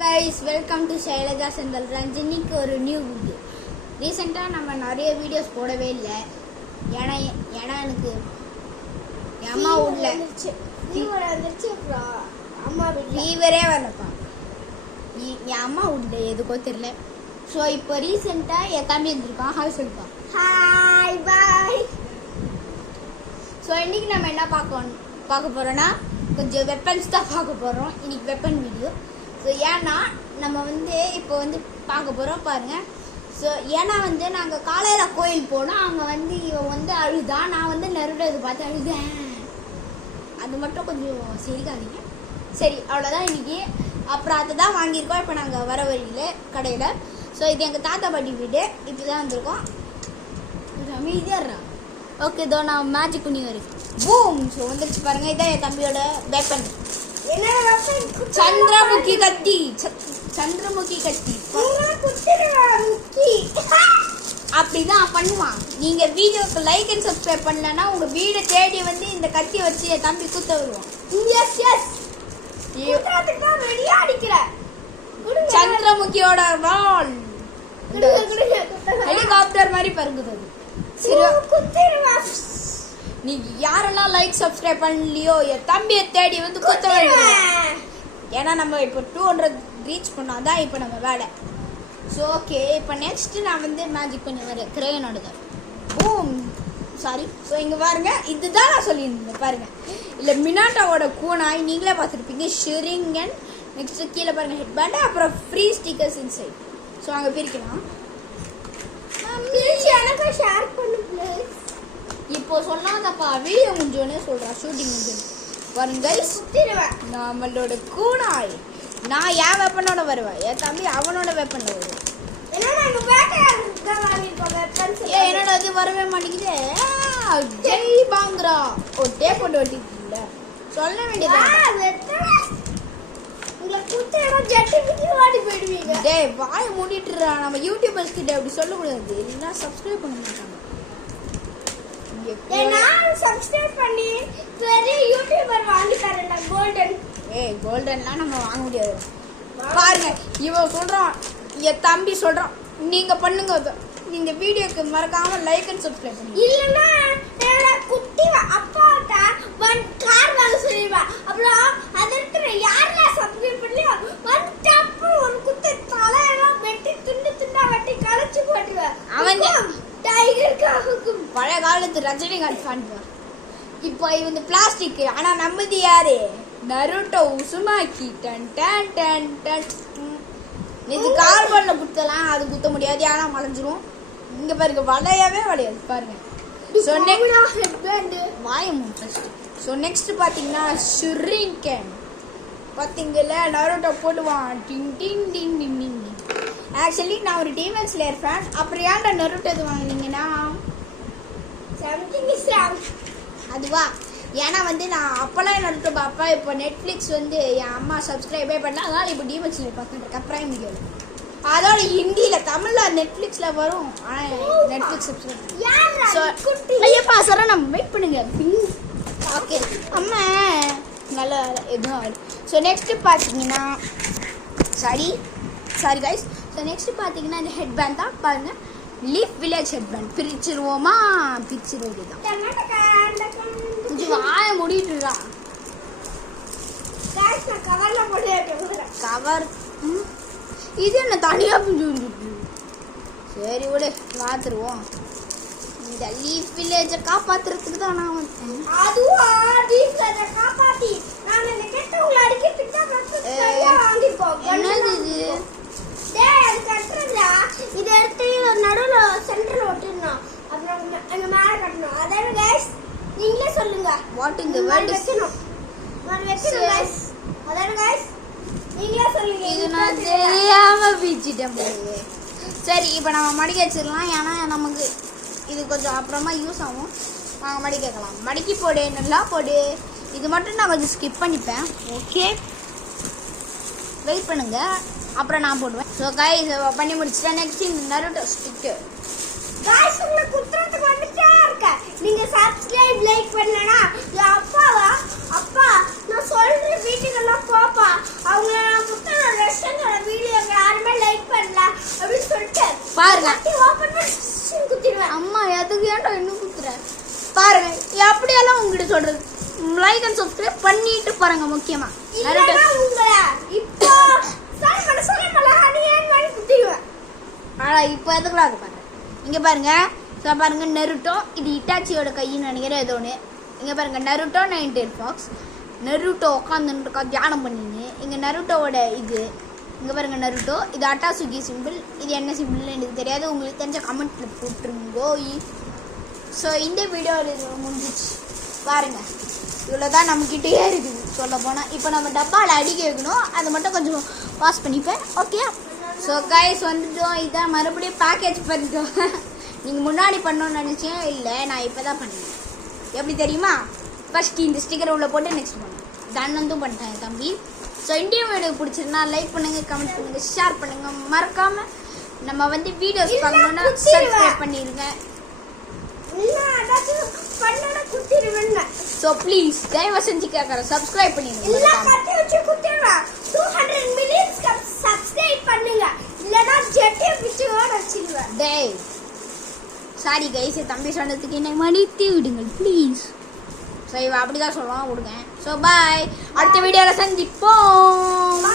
guys, welcome to Shailaja Sendal Ranjiniக்கு ஒரு new video. ரீசெண்டா நம்ம நிறைய வீடியோஸ் போடவே இல்லை. ஏன்னா எனக்கு என் அம்மா ஊர்ல ஃபீவர் வந்துருச்சு. அம்மா ஃபீவரே வரலப்பா. என் அம்மா ஊர்ல எதுக்கோ தெரியல. ஸோ இப்போ ரீசெண்டா என் தம்பி இருந்திருக்கான். ஹாய் சொல்லிப்பான். Hi bye. ஸோ இன்னைக்கு நம்ம என்ன பார்க்க போறோம்னா கொஞ்சம் வெப்பன்ஸ் தான் பார்க்க போறோம். இன்னைக்கு வெப்பன் வீடியோ. ஸோ ஏன்னா நம்ம இப்போ பார்க்க போகிறோம் பாருங்க. ஸோ ஏன்னா நாங்கள் காலையில் கோயில் போனோம். அங்கே இவன் அழுதான். நான் நெருட இது பார்த்து அழுதேன். அது மட்டும் கொஞ்சம் சரிக்காதீங்க. சரி, அவ்வளோதான் இன்னைக்கு. அப்புறம் அதை தான் வாங்கியிருக்கோம். இப்போ நாங்கள் வர வழியில் கடையில். ஸோ இது எங்கள் தாத்தா பாட்டி வீடு. இப்படி தான் வந்திருக்கோம். அமைதியாடுறா. ஓகே, இதோ நான் மேஜிக் பண்ணி வரேன். பூம். ஸோ வந்துருச்சு பாருங்க. இதான் என் தம்பியோட வெப்பன். சந்திரமுகி கத்தி. சந்திரமுகி கத்தி அப்படிதான் பண்ணுவான். நீங்க வீடியோக்கு லைக் அண்ட் சப்ஸ்கிரைப் பண்ணலன்னா உங்க வீடை தேடி இந்த கத்தி வச்சு என் தம்பி குத்த வருவான். சந்திரமுகியோட வால் ஹெலிகாப்டர் மாதிரி பறக்குது. நீங்க யாரெல்லாம் லைக் சப்ஸ்கிரைப் பண்ணலையோ என் தம்பியை தேடி குத்த வேண்டியது. ஏன்னா நம்ம இப்போ 200 ரீச் பண்ணாதான் இப்போ நம்ம வேலை. ஸோ ஓகே, இப்போ நெக்ஸ்ட் நான் மேஜிக் பண்ணி வரேன். கிரேயனோட தான். பூம். சாரி. ஸோ இங்கே பாருங்க, இதுதான் நான் சொல்லியிருந்தேன் பாருங்க. இல்லை மினாட்டாவோட கூனாய் நீங்களே பார்த்துருப்பீங்க. ஷிரிங்கன். நெக்ஸ்ட் கீழே பாருங்க ஹெட் பேண்ட். அப்புறம் ஃப்ரீ ஸ்டிக்கர்ஸ் இன்சைட். ஸோ அங்கே பிரிக்கலாம். ஷேர் பண்ணு ப்ளீஸ். இப்போ சொன்னாதப்பா வீடியோ முடிஞ்சோடனே சொல்றா. ஷூட்டிங் முடிஞ்சு பாருங்க கைஸ். நம்மளோட கூனாய். நான் என் வெப்பனோட வருவேன். என் தம்பி அவனோட வெப்பன்ல வருவேன். என்னோட அது வரவே மாட்டேங்குது. ஜெய் பாங்கரா. ஓ டேப் போட்டு ஒட்டிக்கல சொல்ல வேண்டியது. டேய் வாய மூடிட்டுறா. நம்ம யூடியூபர்ஸ் கிட்ட அப்படி சொல்லக்கூடாது. இல்லைன்னா சப்ஸ்கிரைப் பண்ண மாட்டாங்க. கோல்டன்லாம் நம்ம வாங்க முடியாது. பாருங்க, இவன் சொல்றான், என் தம்பி சொல்றான், நீங்க பண்ணுங்க. நீங்க வீடியோக்கு மறக்காம லைக் அண்ட் சப்ஸ்கிரைப் பண்ணுங்க. இல்லனா குட்டி அப்பாட்ட ஒன் கார் வாங்க சொல்லிடுவா. அப்புறம் அதற்கு யாரல சப்ஸ்கிரைப் பண்ணலையோ ஒன் டப் ஒரு குத்தி தலையெல்லாம் வெட்டி துண்டு துண்டா வெட்டி கலச்சு போடுவா. அவன் டைகர் காகும் பழைய காலத்து ரஜினிகாந்த் ஃபேன். இப்போ இவங்க பிளாஸ்டிக். ஆனா நம்மது யாரு? Naruto Uzumaki. Done done done done. இது கார்பன்ல குத்தலாம். அது குத்த முடியாது. ஆனா வளைஞ்சிரும். இங்க பாருங்க, வளையவே வளையாது பாருங்க. சோ நெக்ஸ்ட் ஹெட்பேண்ட் வாயும் ஃபர்ஸ்ட். சோ நெக்ஸ்ட் பாத்தீங்கன்னா ஷுரிங்கன். பாத்தீங்கல நருட்டோ போடுவான். டிங் டிங் டிங் டிங் டிங். ஆக்சுவலி நான் ஒரு டீமன் ஸ்லேயர் ஃபேன். அப்புறம் ஏன்டா நருட்டோ இது வாங்குனீங்கன்னா சம்திங் இஸ் ராங். அதுவா? ஏன்னா நான் அப்போல்லாம் நருட்டோ பாப்பா. இப்போ நெட்ஃப்ளிக்ஸ் என் அம்மா சப்ஸ்கிரைபே பண்ணல. அதனால இப்போ டீமன் ஸ்லேயர் பார்த்துட்டு இருக்கேன் பிரைம் வீடியோவில். அதோட ஹிந்தியில் தமிழில் நெட்ஃப்ளிக்ஸில் வரும். ஆனால் நெட்ஃப்ளிக்ஸ் சப்ஸ்கிரைப் ஐயப்பா சார் நம்ம வெயிட் பண்ணுங்க. ஓகே அம்மா நல்ல எதுவும். ஸோ நெக்ஸ்ட்டு பார்த்தீங்கன்னா சாரி கைஸ். ஸோ நெக்ஸ்ட் பார்த்தீங்கன்னா இந்த ஹெட் பேண்ட் தான் பாருங்க. Leaf village headband. பிரிச்சிருவோமா? பிரிச்சிருவது தான். கொஞ்சம் வாய முடிட்டுடா. கவர் இது என்ன தனியா பிஞ்சு வந்துட்டு. சரி விடு, பார்த்துருவோம். இந்த லீஃப் வில்லேஜை காப்பாத்துறதுக்கு தான் நான் வந்தேன். என்னது இது? இதை எடுத்து நடுவில் சென்டரில் ஒட்டிடணும். அப்புறம் அங்கே மேலே கட்டணும். அதான கைஸ்? நீங்களே சொல்லுங்க. வாட் இன் தி வேர்ல்ட் வைக்கணும் கைஸ். அதான கைஸ்? நீங்களே சொல்லுங்க. இது நான் தெரியாம பிச்சிட்டேன் போல. சரி, இப்போ நம்ம மடிக்க வச்சிடலாம். ஏன்னா நமக்கு இது கொஞ்சம் அப்புறமா யூஸ் ஆகும். நாங்கள் மடிக்க வைக்கலாம். மடிக்கி போடு, நல்லா போடு. இது மட்டும் நான் கொஞ்சம் ஸ்கிப் பண்ணிப்பேன். ஓகே, வெயிட் பண்ணுங்க. அப்புறம் நான் போடுவேன். ஸோ கைஸ் பண்ணி முடிச்சிட்டேன். நெக்ஸ்ட் இந்த நருட்டோ ஸ்டிக்கு. गाइस உங்களை குத்துறதுக்கு வந்துட்டே இருக்க. நீங்க சப்ஸ்கிரைப் லைக் பண்ணலனா அப்பா நான் சொல்ற வீட்டுக்கு எல்லாம் போப்பா. அவங்க நான் குத்துற ரெஸ்டாரன்ட் பாருங்க ஓபன் பண்ணி குத்திடுவேன். அம்மா எதுக்கு ஏன்டா இன்னும் குத்துற பாருங்க எப்படியெல்லாம் உங்ககிட்ட சொல்றது லைக் அண்ட் சப்ஸ்கிரைப் பண்ணிட்டு பாருங்க முக்கியமா இல்லனா உங்கள இப்போ சாரி மனசுல நீ ஏன் வாங்கி குத்திடுவேன். ஆனா இப்போ எதுக்குலாம் அது பாருங்க இங்க பாருங்க ஸோ பாருங்க நருட்டோ இது இட்டாச்சியோட கைன்னு நினைக்கிறேன் ஏதோ ஒன்று இங்கே பாருங்க Naruto nine tail fox Naruto உட்காந்துருக்கா தியானம் பண்ணின்னு இங்கே நருட்டோவோட இது இங்கே பாருங்க நருட்டோ இது அட்டாசுகி சிம்பிள் இது என்ன சிம்பிள்னு எனக்கு தெரியாது உங்களுக்கு தெரிஞ்ச கமெண்ட்டில் போட்டுருங்கோ ஸோ இந்த வீடியோ முடிஞ்சிச்சு பாருங்க இவ்வளோதான் நம்மக்கிட்டே இருக்குது சொல்ல போனால் இப்போ நம்ம டப்பாவில் அடிக்க வைக்கணும் அதை மட்டும் கொஞ்சம் வாஷ் பண்ணிப்பேன் ஓகே ஸோ கைஸ் வந்துட்டோம் இதான் மறுபடியும் பேக்கேஜ் பண்ணிட்டோம் நீங்கள் முன்னாடி பண்ணணும்னு நினச்சேன் இல்லை நான் இப்போ தான் பண்ணேன் எப்படி தெரியுமா ஃபஸ்ட்டு இந்த ஸ்டிக்கர் உள்ள போட்டு நெக்ஸ்ட் பண்ணேன் தன்னந்தும் பண்ணிட்டேன் என் தம்பி ஸோ இந்த வீடியோ பிடிச்சிருந்தா லைக் பண்ணுங்கள் கமெண்ட் பண்ணுங்கள் ஷேர் பண்ணுங்கள் மறக்காமல் நம்ம வந்து வீடியோஸ் பார்க்கணுன்னா சப்ஸ்கிரைப் பண்ணிடுங்க ஸோ ப்ளீஸ் தயவு செஞ்சு கேட்குறேன் சப்ஸ்கிரைப் பண்ணிடுங்க டேய் சாரி கைஸ் தம்பி சொன்னதுக்கு என்னை மன்னித்து விடுங்கள் ப்ளீஸ் ஸோ இவ அப்படிதான் சொல்லுவான் விடுங்க ஸோ பாய் அடுத்த வீடியோவில் சந்திப்போம்.